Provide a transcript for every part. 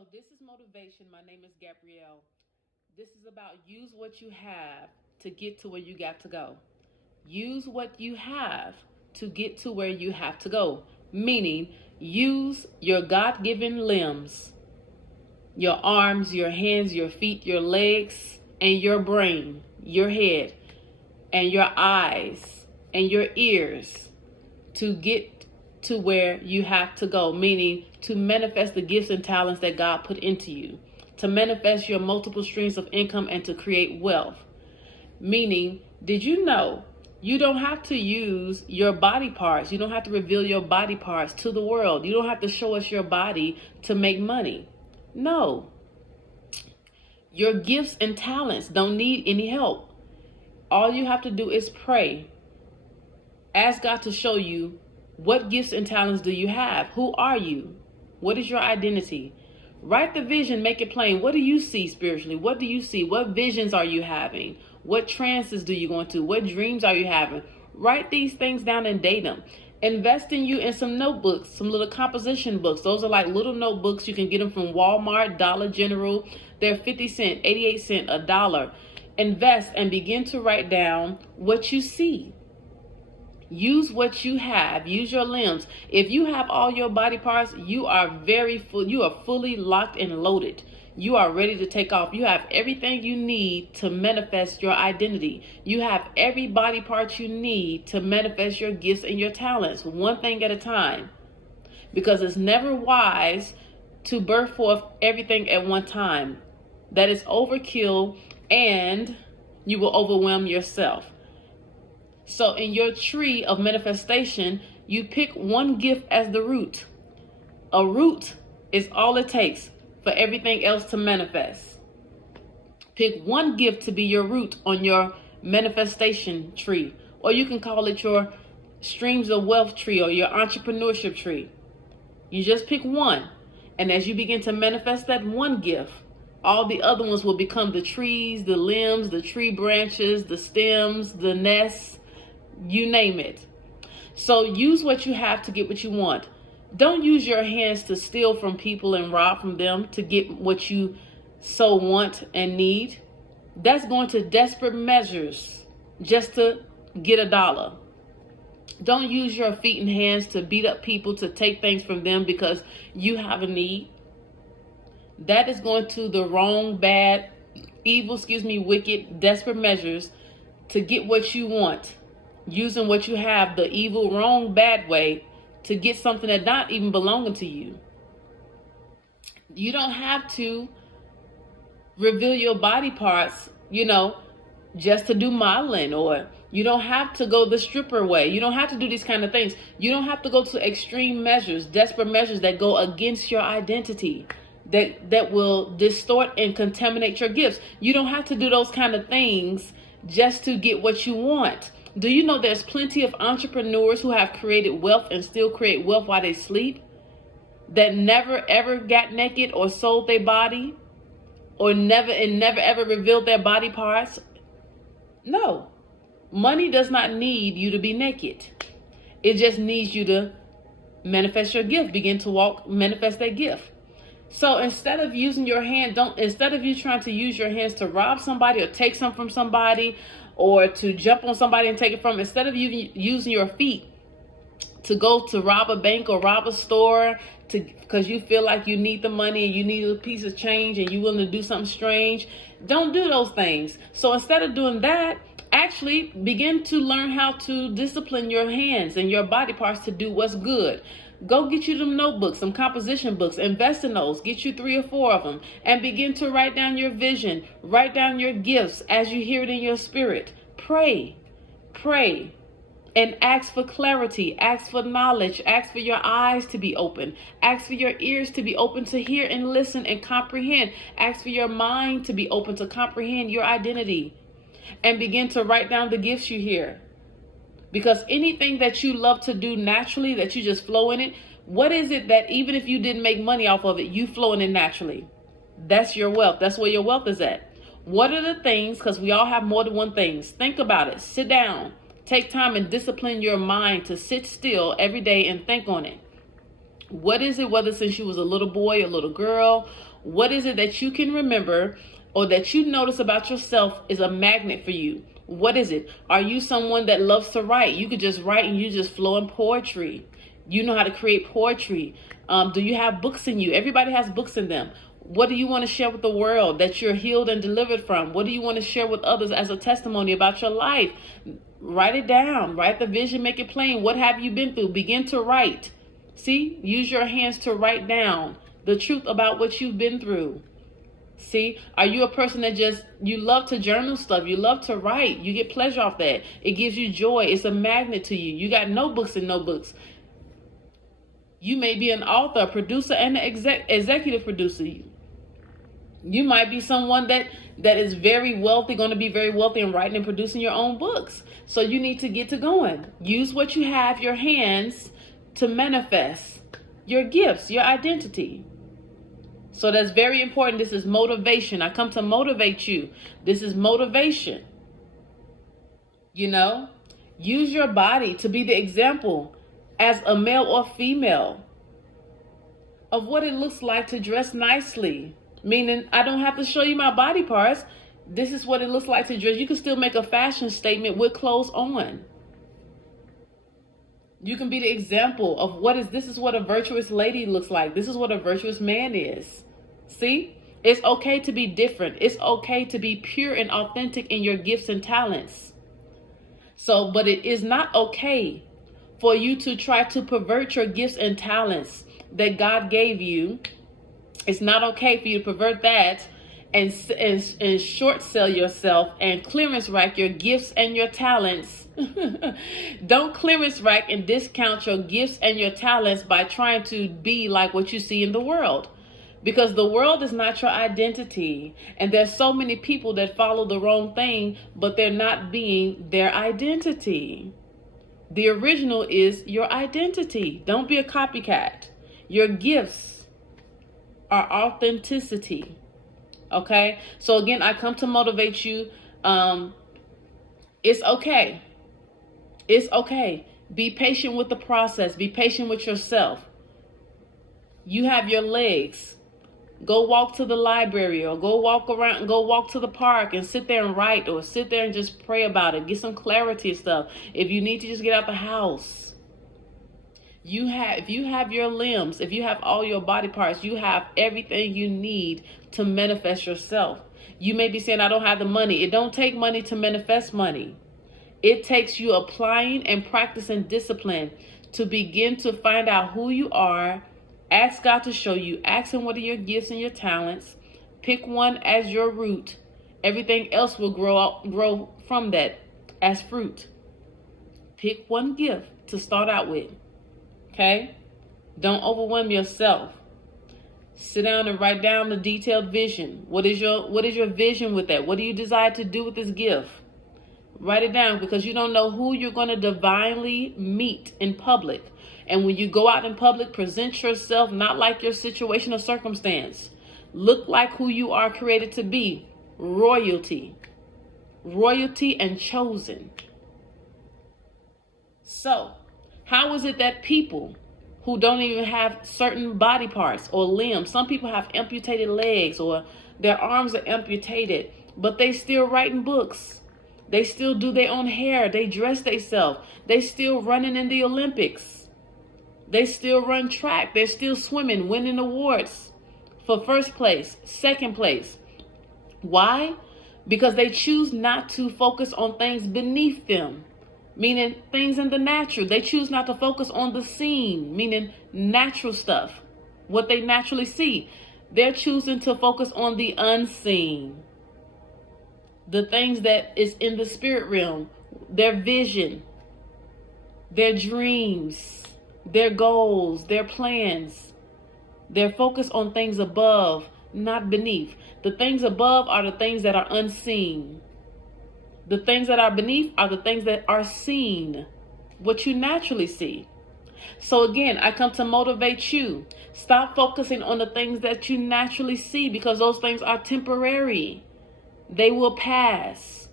So this is motivation. My name is Gabrielle. This is about use what you have to get to where you got to go. Use what you have to get to where you have to go. Meaning, use your God given limbs, your arms, your hands, your feet, your legs, and your brain, your head, and your eyes, and your ears to get to where you have to go, meaning to manifest the gifts and talents that God put into you, to manifest your multiple streams of income and to create wealth. Meaning, did you know you don't have to use your body parts? You don't have to reveal your body parts to the world. You don't have to show us your body to make money. No. Your gifts and talents don't need any help. All you have to do is pray. Ask God to show you what gifts and talents do you have? Who are you? What is your identity? Write the vision, make it plain. What do you see spiritually? What do you see? What visions are you having? What trances do you go into? What dreams are you having? Write these things down and date them. Invest in you in some notebooks, some little composition books. Those are like little notebooks. You can get them from Walmart, Dollar General. They're 50 cents, 88 cents, $1. Invest and begin to write down what you see. Use what you have. Use your limbs. If you have all your body parts, you are very full. You are fully locked and loaded. You are ready to take off. You have everything you need to manifest your identity. You have every body part you need to manifest your gifts and your talents, one thing at a time. Because it's never wise to birth forth everything at one time. That is overkill, and you will overwhelm yourself. So in your tree of manifestation, you pick one gift as the root. A root is all it takes for everything else to manifest. Pick one gift to be your root on your manifestation tree, or you can call it your streams of wealth tree or your entrepreneurship tree. You just pick one, and as you begin to manifest that one gift, all the other ones will become the trees, the limbs, the tree branches, the stems, the nests, you name it. So use what you have to get what you want. Don't use your hands to steal from people and rob from them to get what you so want and need. That's going to desperate measures just to get $1. Don't use your feet and hands to beat up people, to take things from them because you have a need. That is going to the wrong, bad, evil, wicked, desperate measures to get what you want. Using what you have the evil, wrong, bad way to get something that not even belonging to you. You don't have to reveal your body parts, just to do modeling, or you don't have to go the stripper way. You don't have to do these kind of things. You don't have to go to extreme measures, desperate measures that go against your identity, that will distort and contaminate your gifts. You don't have to do those kind of things just to get what you want. Do you know there's plenty of entrepreneurs who have created wealth and still create wealth while they sleep, that never ever got naked or sold their body, or never ever revealed their body parts? No. Money does not need you to be naked. It just needs you to manifest your gift, begin to walk, manifest that gift. So instead of using your hand, instead of you trying to use your hands to rob somebody or take something from somebody, or to jump on somebody and take it from, instead of you using your feet to go to rob a bank or rob a store because you feel like you need the money and you need a piece of change and you're willing to do something strange, don't do those things. So instead of doing that, actually begin to learn how to discipline your hands and your body parts to do what's good. Go get you them notebooks, some composition books, invest in those, get you 3 or 4 of them, and begin to write down your vision, write down your gifts as you hear it in your spirit. Pray, and ask for clarity, ask for knowledge, ask for your eyes to be open, ask for your ears to be open to hear and listen and comprehend, ask for your mind to be open to comprehend your identity, and begin to write down the gifts you hear. Because anything that you love to do naturally, that you just flow in it, what is it that even if you didn't make money off of it, you flow in it naturally? That's your wealth. That's where your wealth is at. What are the things, because we all have more than one things. Think about it. Sit down. Take time and discipline your mind to sit still every day and think on it. What is it, whether since you was a little boy or little girl, what is it that you can remember or that you notice about yourself is a magnet for you? What is it? Are you someone that loves to write? You could just write and you just flow in poetry. You know how to create poetry. Do you have books in you? Everybody has books in them. What do you want to share with the world that you're healed and delivered from? What do you want to share with others as a testimony about your life? Write it down. Write the vision, make it plain. What have you been through? Begin to write. See, use your hands to write down the truth about what you've been through. See, are you a person that you love to journal stuff? You love to write. You get pleasure off that. It gives you joy. It's a magnet to you. You got notebooks and notebooks. You may be an author, producer, and an executive producer. You might be someone that is very wealthy, going to be very wealthy in writing and producing your own books. So you need to get to going. Use what you have, your hands, to manifest your gifts, your identity. So that's very important. This is motivation. I come to motivate you. This is motivation. You know, use your body to be the example as a male or female of what it looks like to dress nicely. Meaning, I don't have to show you my body parts. This is what it looks like to dress. You can still make a fashion statement with clothes on. You can be the example of this is what a virtuous lady looks like. This is what a virtuous man is. See? It's okay to be different. It's okay to be pure and authentic in your gifts and talents. So, but it is not okay for you to try to pervert your gifts and talents that God gave you. It's not okay for you to pervert that and short sell yourself and clearance rack your gifts and your talents. Don't clearance rack and discount your gifts and your talents by trying to be like what you see in the world. Because the world is not your identity. And there's so many people that follow the wrong thing, but they're not being their identity. The original is your identity. Don't be a copycat. Your gifts are authenticity. Okay? So again, I come to motivate you. It's okay. It's okay. Be patient with the process. Be patient with yourself. You have your legs. Go walk to the library or go walk around and go walk to the park and sit there and write or sit there and just pray about it. Get some clarity and stuff. If you need to just get out the house. If you have your limbs, if you have all your body parts, you have everything you need to manifest yourself. You may be saying, I don't have the money. It don't take money to manifest money. It takes you applying and practicing discipline to begin to find out who you are. Ask God to show you. Ask Him what are your gifts and your talents. Pick one as your root. Everything else will grow from that as fruit. Pick one gift to start out with. Okay? Don't overwhelm yourself. Sit down and write down the detailed vision. What is your vision with that? What do you desire to do with this gift? Write it down, because you don't know who you're going to divinely meet in public. And when you go out in public, present yourself not like your situation or circumstance. Look like who you are created to be. Royalty. Royalty and chosen. So, how is it that people who don't even have certain body parts or limbs, some people have amputated legs or their arms are amputated, but they still writing books. They still do their own hair. They dress themselves. They still running in the Olympics. They still run track. They're still swimming, winning awards for first place, second place. Why? Because they choose not to focus on things beneath them, meaning things in the natural. They choose not to focus on the seen, meaning natural stuff, what they naturally see. They're choosing to focus on the unseen, the things that is in the spirit realm, their vision, their dreams, their goals, their plans. They're focused on things above, not beneath. The things above are the things that are unseen. The things that are beneath are the things that are seen, what you naturally see. So again, I come to motivate you. Stop focusing on the things that you naturally see, because those things are temporary. They will pass.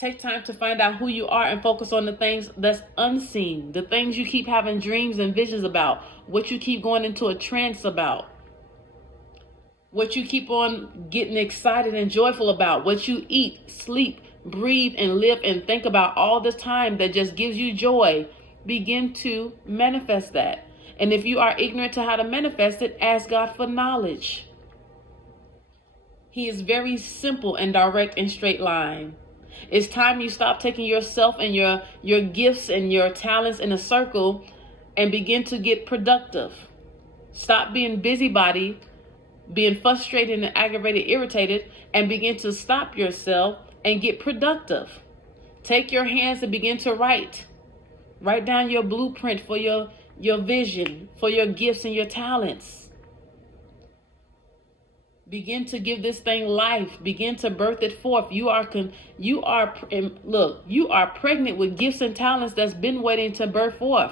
Take time to find out who you are and focus on the things that's unseen, the things you keep having dreams and visions about, what you keep going into a trance about, what you keep on getting excited and joyful about, what you eat, sleep, breathe, and live and think about all the time that just gives you joy. Begin to manifest that. And if you are ignorant to how to manifest it, ask God for knowledge. He is very simple and direct and straight line. It's time you stop taking yourself and your gifts and your talents in a circle and begin to get productive. Stop being busybody, being frustrated and aggravated, irritated, and begin to stop yourself and get productive. Take your hands and begin to write. Write down your blueprint for your vision, for your gifts and your talents. Begin to give this thing life. Begin to birth it forth. You are pregnant with gifts and talents that's been waiting to birth forth.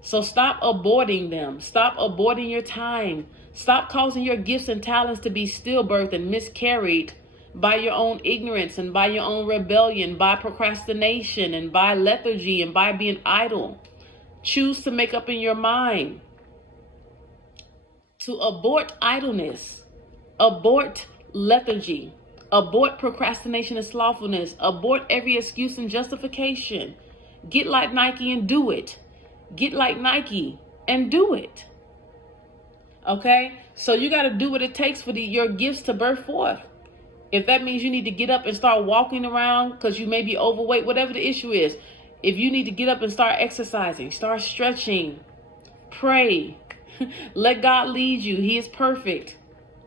So stop aborting them. Stop aborting your time. Stop causing your gifts and talents to be stillbirthed and miscarried by your own ignorance and by your own rebellion, by procrastination and by lethargy and by being idle. Choose to make up in your mind to abort idleness. Abort lethargy. Abort procrastination and slothfulness. Abort every excuse and justification. Get like Nike and do it. Get like Nike and do it. Okay? So you got to do what it takes for your gifts to birth forth. If that means you need to get up and start walking around because you may be overweight, whatever the issue is. If you need to get up and start exercising, start stretching, pray. Let God lead you. He is perfect.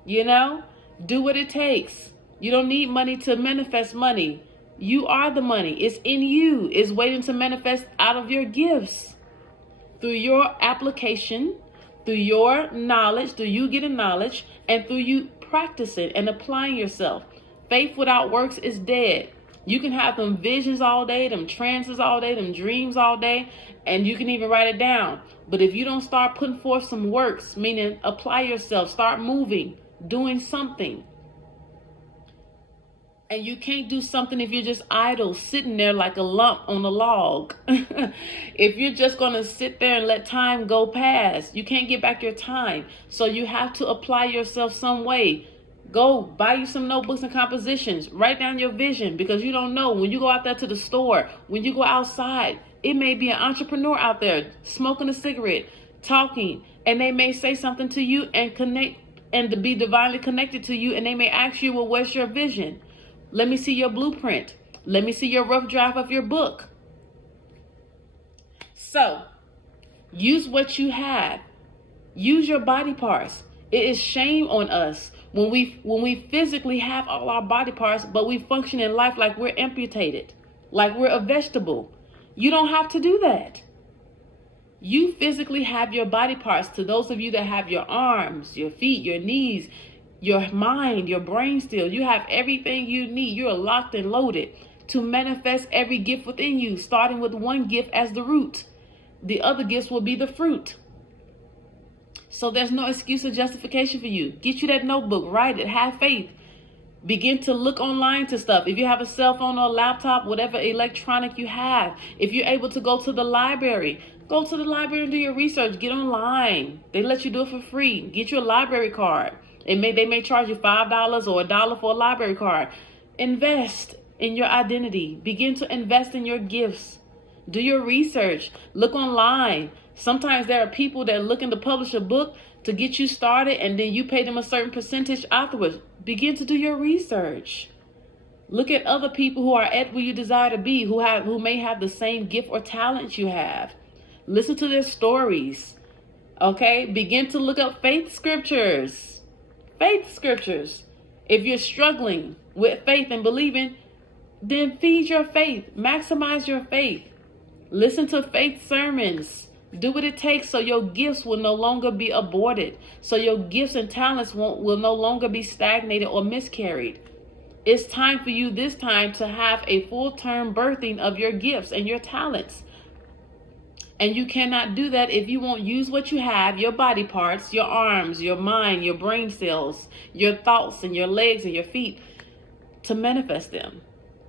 Do what it takes. You don't need money to manifest money. You are the money. It's in you. It's waiting to manifest out of your gifts. Through your application, through your knowledge, through you getting knowledge, and through you practicing and applying yourself. Faith without works is dead. You can have them visions all day, them trances all day, them dreams all day, and you can even write it down. But if you don't start putting forth some works, meaning apply yourself, start moving, doing something. And you can't do something if you're just idle, sitting there like a lump on a log. If you're just going to sit there and let time go past, you can't get back your time. So you have to apply yourself some way. Go buy you some notebooks and compositions. Write down your vision, because you don't know when you go out there to the store, when you go outside, it may be an entrepreneur out there smoking a cigarette, talking, and they may say something to you and connect and to be divinely connected to you. And they may ask you, well, what's your vision? Let me see your blueprint. Let me see your rough draft of your book. So use what you have. Use your body parts. It is shame on us when we physically have all our body parts, but we function in life like we're amputated, like we're a vegetable. You don't have to do that. You physically have your body parts. To those of you that have your arms, your feet, your knees, your mind, your brain still, you have everything you need. You're locked and loaded to manifest every gift within you, starting with one gift as the root. The other gifts will be the fruit. So there's no excuse or justification for you. Get you that notebook, write it, have faith. Begin to look online to stuff. If you have a cell phone or a laptop, whatever electronic you have, if you're able to go to the library, go to the library and do your research. Get online. They let you do it for free. Get you a library card. They may charge you $5 or $1 for a library card. Invest in your identity. Begin to invest in your gifts. Do your research. Look online. Sometimes there are people that are looking to publish a book to get you started, and then you pay them a certain percentage afterwards. Begin to do your research. Look at other people who are at where you desire to be, who may have the same gift or talent you have. Listen to their stories. Okay? Begin to look up faith scriptures. Faith scriptures. If you're struggling with faith and believing, then feed your faith. Maximize your faith. Listen to faith sermons. Do what it takes so your gifts will no longer be aborted. So your gifts and talents will no longer be stagnated or miscarried. It's time for you this time to have a full-term birthing of your gifts and your talents. And you cannot do that if you won't use what you have, your body parts, your arms, your mind, your brain cells, your thoughts and your legs and your feet, to manifest them.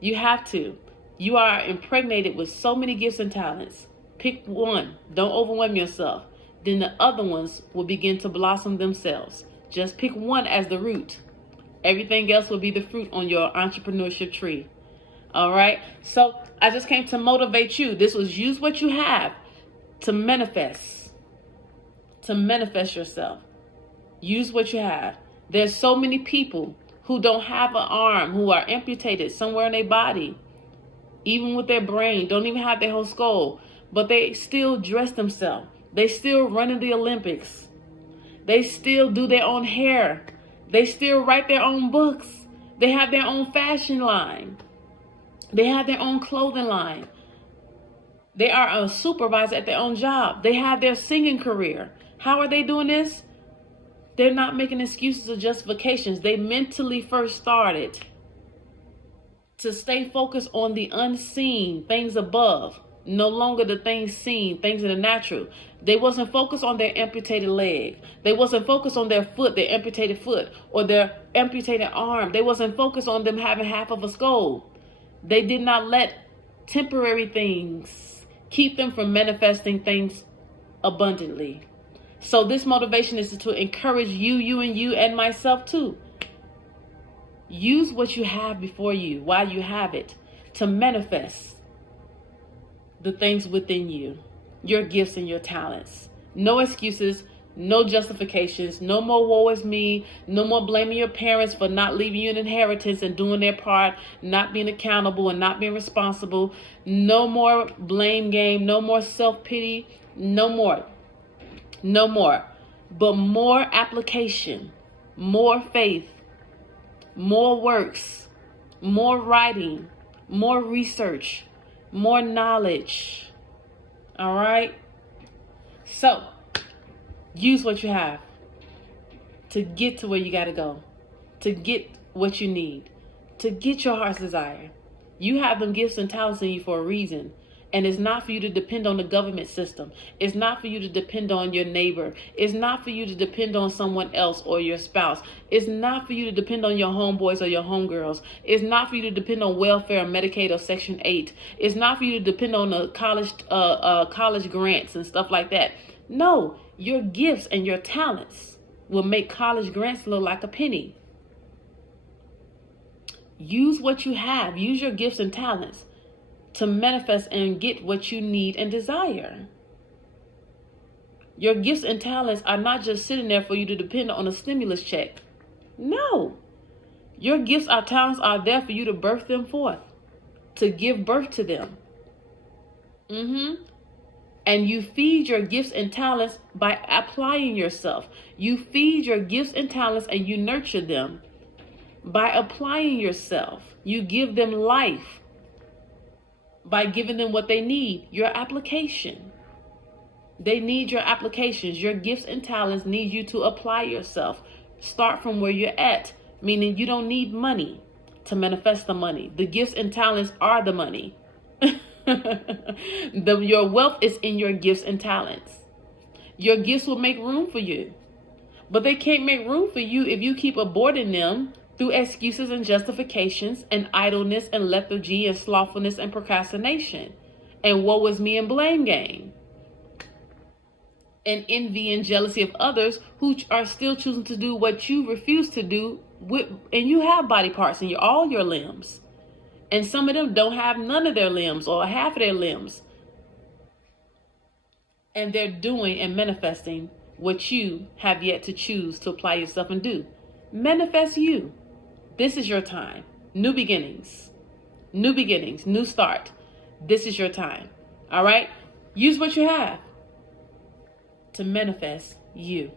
You have to. You are impregnated with so many gifts and talents. Pick one. Don't overwhelm yourself. Then the other ones will begin to blossom themselves. Just pick one as the root. Everything else will be the fruit on your entrepreneurship tree. All right? So I just came to motivate you. This was use what you have to manifest. To manifest yourself. Use what you have. There's so many people who don't have an arm, who are amputated somewhere in their body, even with their brain, don't even have their whole skull, but they still dress themselves. They still run in the Olympics. They still do their own hair. They still write their own books. They have their own fashion line. They have their own clothing line. They are a supervisor at their own job. They have their singing career. How are they doing this? They're not making excuses or justifications. They mentally first started to stay focused on the unseen, things above, no longer the things seen, things in the natural. They wasn't focused on their amputated leg. They wasn't focused on their foot, their amputated foot, or their amputated arm. They wasn't focused on them having half of a skull. They did not let temporary things keep them from manifesting things abundantly. So this motivation is to encourage you, and myself too. Use what you have before you, while you have it, to manifest the things within you, your gifts and your talents. No excuses, no justifications, no more woe is me, no more blaming your parents for not leaving you an inheritance and doing their part, not being accountable and not being responsible. No more blame game, no more self-pity, no more. No more, but more application, more faith, more works, more writing, more research, more knowledge. All right? So, use what you have to get to where you got to go, to get what you need, to get your heart's desire. You have them gifts and talents in you for a reason. And it's not for you to depend on the government system. It's not for you to depend on your neighbor. It's not for you to depend on someone else or your spouse. It's not for you to depend on your homeboys or your homegirls. It's not for you to depend on welfare, Medicaid, or Section 8. It's not for you to depend on the college grants and stuff like that. No, your gifts and your talents will make college grants look like a penny. Use what you have. Use your gifts and talents to manifest and get what you need and desire. Your gifts and talents are not just sitting there for you to depend on a stimulus check. No. Your gifts or talents are there for you to birth them forth, to give birth to them. And you feed your gifts and talents by applying yourself. You feed your gifts and talents and you nurture them by applying yourself. You give them life by giving them what they need, your application. They need your applications. Your gifts and talents need you to apply yourself. Start from where you're at, meaning you don't need money to manifest the money. The gifts and talents are the money. Your wealth is in your gifts and talents. Your gifts will make room for you, but they can't make room for you if you keep aborting them through excuses and justifications and idleness and lethargy and slothfulness and procrastination and woe is me and blame game and envy and jealousy of others who are still choosing to do what you refuse to do and you have body parts in all your limbs, and some of them don't have none of their limbs or half of their limbs, and they're doing and manifesting what you have yet to choose to apply yourself and do. Manifest you. This is your time. New beginnings, new start. This is your time. All right? Use what you have to manifest you.